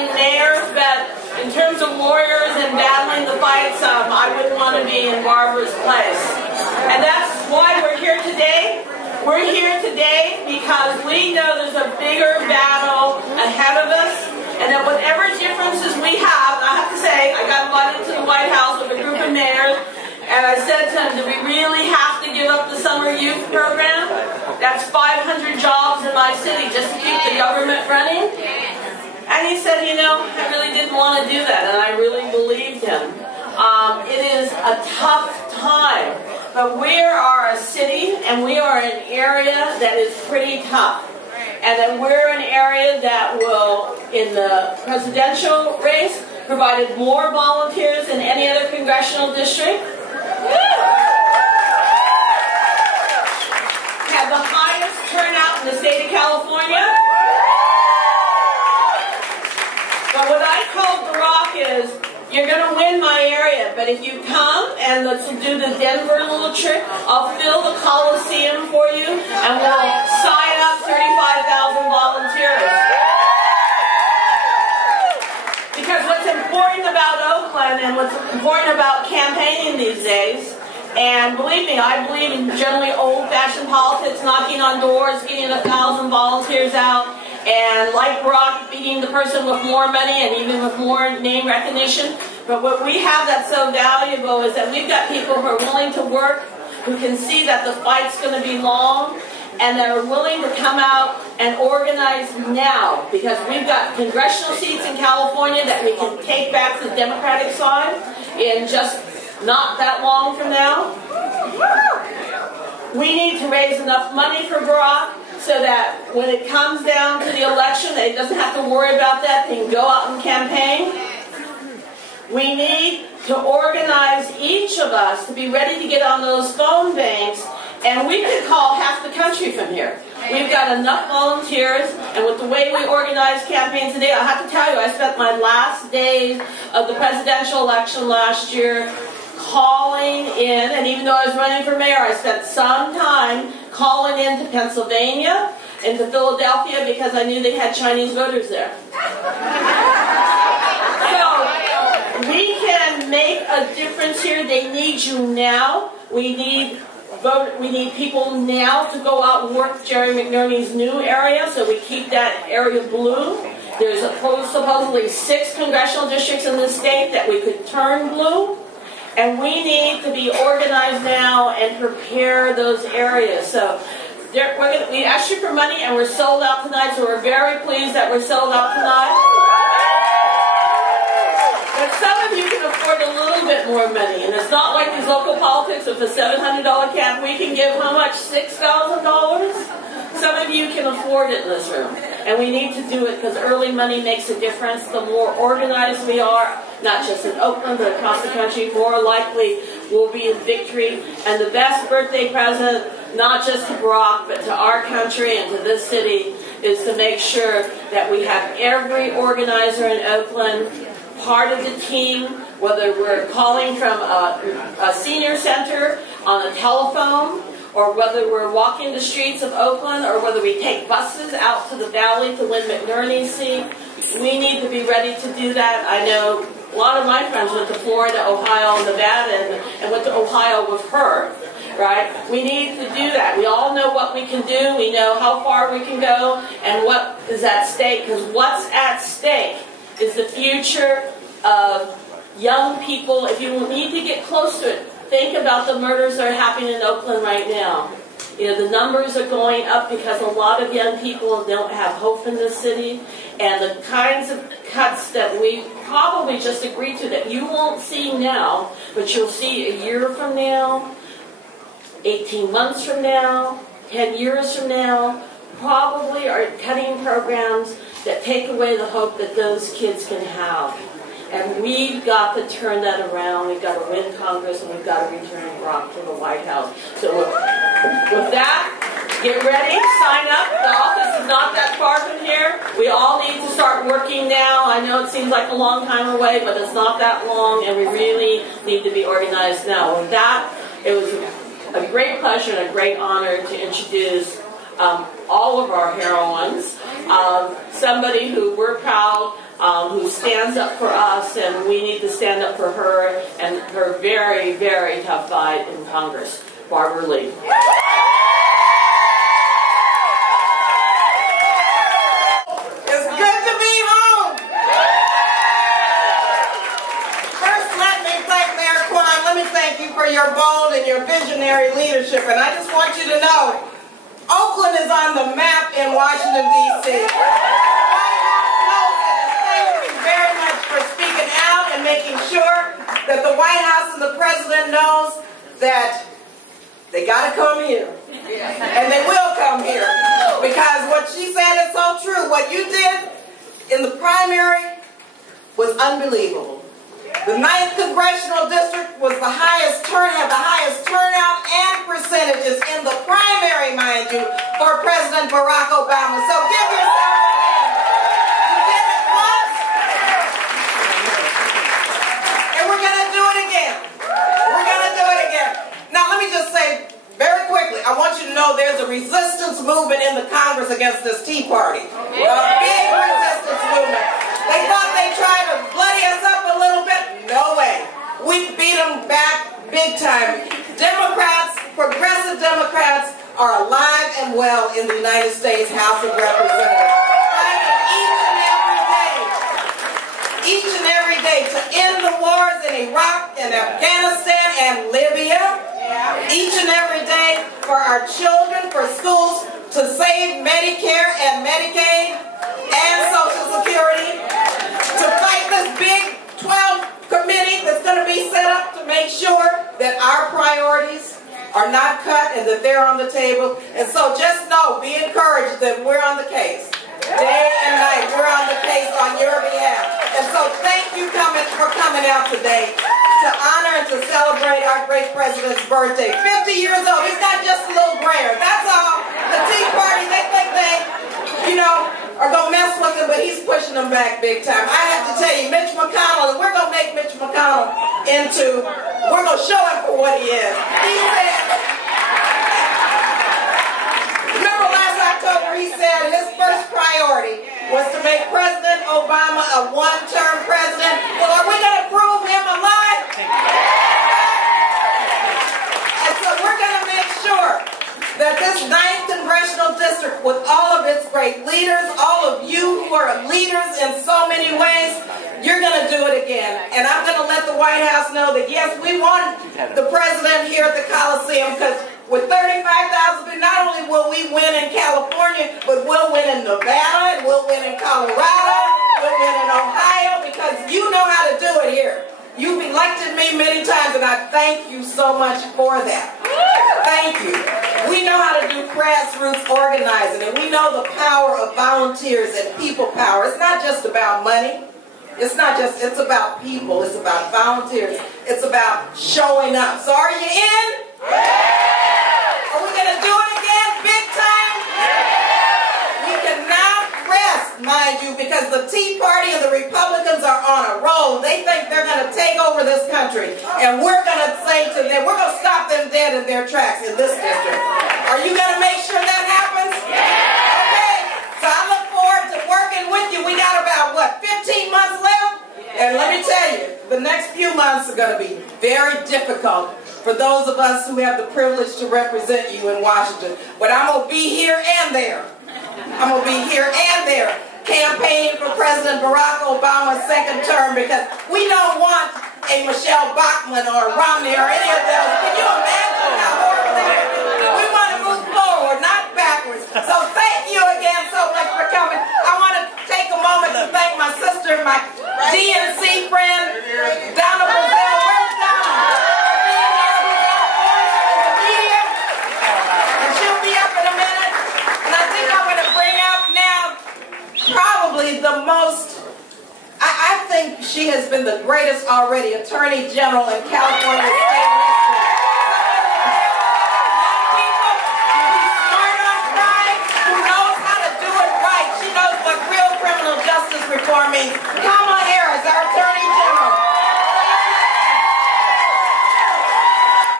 running mayors, but in terms of lawyers and battling the fights, I wouldn't want to be in Barbara's place. And that's why we're here today. We're here today because we know there's a bigger battle ahead of us, and that whatever differences we have, I have to say, I got invited to the White House with a group of mayors, and I said to him, do we really have to give up the summer youth program? That's 500 jobs in my city just to keep the government running. And he said, you know, I really didn't want to do that, and I really believed him. It is a tough time. But we are a city, and we are an area that is pretty tough. And that we're an area that will, in the presidential race, provided more volunteers than any other congressional district. Have the highest turnout in the state of California. But what I call Barack is, you're going to win my area, but if you come and let's do the Denver little trick, I'll fill the Coliseum for you and we'll sign up 35,000 volunteers. Because what's important about Oakland and what's important about campaigning these days, and believe me, I believe in generally old-fashioned politics, knocking on doors, getting 1,000 volunteers out, and like Barack, beating the person with more money and even with more name recognition. But what we have that's so valuable is that we've got people who are willing to work, who can see that the fight's going to be long, and that are willing to come out and organize now. Because we've got congressional seats in California that we can take back to the Democratic side in just not that long from now. We need to raise enough money for Barack, so that when it comes down to the election, they doesn't have to worry about that. They can go out and campaign. We need to organize each of us to be ready to get on those phone banks, and we can call half the country from here. We've got enough volunteers, and with the way we organize campaigns today, I have to tell you, I spent my last days of the presidential election last year calling in, and even though I was running for mayor, I spent some time calling into Pennsylvania, into Philadelphia, because I knew they had Chinese voters there. So, we can make a difference here. They need you now. We need people now to go out and work Jerry McNerney's new area, so we keep that area blue. There's supposedly 6 congressional districts in this state that we could turn blue. And we need to be organized now and prepare those areas. So we asked you for money, and we're sold out tonight, so we're very pleased that we're sold out tonight. But some of you can afford a little bit more money, and it's not like these local politics with a $700 cap. We can give how much? $6,000? Some of you can afford it in this room. And we need to do it because early money makes a difference. The more organized we are, not just in Oakland, but across the country, more likely we'll be in victory. And the best birthday present, not just to Barack, but to our country and to this city, is to make sure that we have every organizer in Oakland part of the team, whether we're calling from a senior center on a telephone, or whether we're walking the streets of Oakland, or whether we take buses out to the valley to win McNerney's seat. We need to be ready to do that. I know a lot of my friends went to Florida, Ohio, and Nevada, and went to Ohio with her, right? We need to do that. We all know what we can do. We know how far we can go and what is at stake, because what's at stake is the future of young people. If you need to get close to it, think about the murders that are happening in Oakland right now. You know, the numbers are going up because a lot of young people don't have hope in this city. And the kinds of cuts that we probably just agreed to that you won't see now, but you'll see a year from now, 18 months from now, 10 years from now, probably are cutting programs that take away the hope that those kids can have. And we've got to turn that around. We've got to win Congress, and we've got to return Barack to the White House. So with that, get ready, sign up. The office is not that far from here. We all need to start working now. I know it seems like a long time away, but it's not that long, and we really need to be organized now. With that, it was a great pleasure and a great honor to introduce all of our heroines. somebody who we're proud, who stands up for us, and we need to stand up for her and her very, very tough fight in Congress, Barbara Lee. For your bold and your visionary leadership, and I just want you to know, Oakland is on the map in Washington, D.C. Thank you very much for speaking out and making sure that the White House and the President knows that they got to come here, and they will come here, because what she said is so true. What you did in the primary was unbelievable. The 9th Congressional District was the highest had the highest turnout and percentages in the primary, mind you, for President Barack Obama. So give yourself a hand. You did it once, and we're going to do it again. We're going to do it again. Now, let me just say very quickly, I want you to know there's a resistance movement in the Congress against this Tea Party. A big resistance movement. They thought they'd try to bloody us up a little bit. No way. We beat them back big time. Democrats, progressive Democrats, are alive and well in the United States House of Representatives. Fighting each and every day to end the wars in Iraq and Afghanistan and Libya. Each and every day for our children, for schools, to save Medicare and Medicaid and Social Security, to fight this big 12 committee that's going to be set up to make sure that our priorities are not cut and that they're on the table. And so just know, be encouraged that we're on the case. Day and night, we're on the case on your behalf. And so thank you for coming out today to honor and to celebrate our great president's birthday. 50 years old. He's not just a little grayer. That's all. The Tea Party, they think they, are going to mess with him, but he's pushing them back big time. I have to tell you, Mitch McConnell, we're going to make Mitch McConnell we're going to show him for what he is. He said, remember last October, he said his first priority was to make President Obama a one-term president. Well, are we going to prove him alive? And so we're going to make sure that this 9th Congressional District, with all of its great leaders, all of you who are leaders in so many ways, you're going to do it again. And I'm going to let the White House know that, yes, we want the president here at the Coliseum, because with 35,000 people, not only will we win in California, but we'll win in Nevada, and we'll win in Colorado, we'll win in Ohio, because you know how to do it here. You've elected me many times, and I thank you so much for that. Thank you. We know how to do grassroots organizing, and we know the power of volunteers and people power. It's not just about money. It's about people. It's about volunteers. It's about showing up. So are you in? Are we going to do it again big time? We cannot rest, mind you, because the Tea Party and the Republicans are on a roll. They think they're going to take over this country. And we're going to say to them, we're going to stop them dead in their tracks in this district. Are you going to make sure that happens? Okay. So I look forward to working with you. We got about, 15 months left? And let me tell you, the next few months are going to be very difficult for those of us who have the privilege to represent you in Washington. But I'm going to be here and there. I'm going to be here and there campaigning for President Barack Obama's second term, because we don't want a Michelle Bachmann or Romney or any of those. Can you imagine how horrible that is? We want to move forward, not backwards. So thank you again so much for coming. I want to take a moment to thank my sister, my DNC friend, Donna Brazile. Where's Donna? Probably the most, I think she has been the greatest already Attorney General in California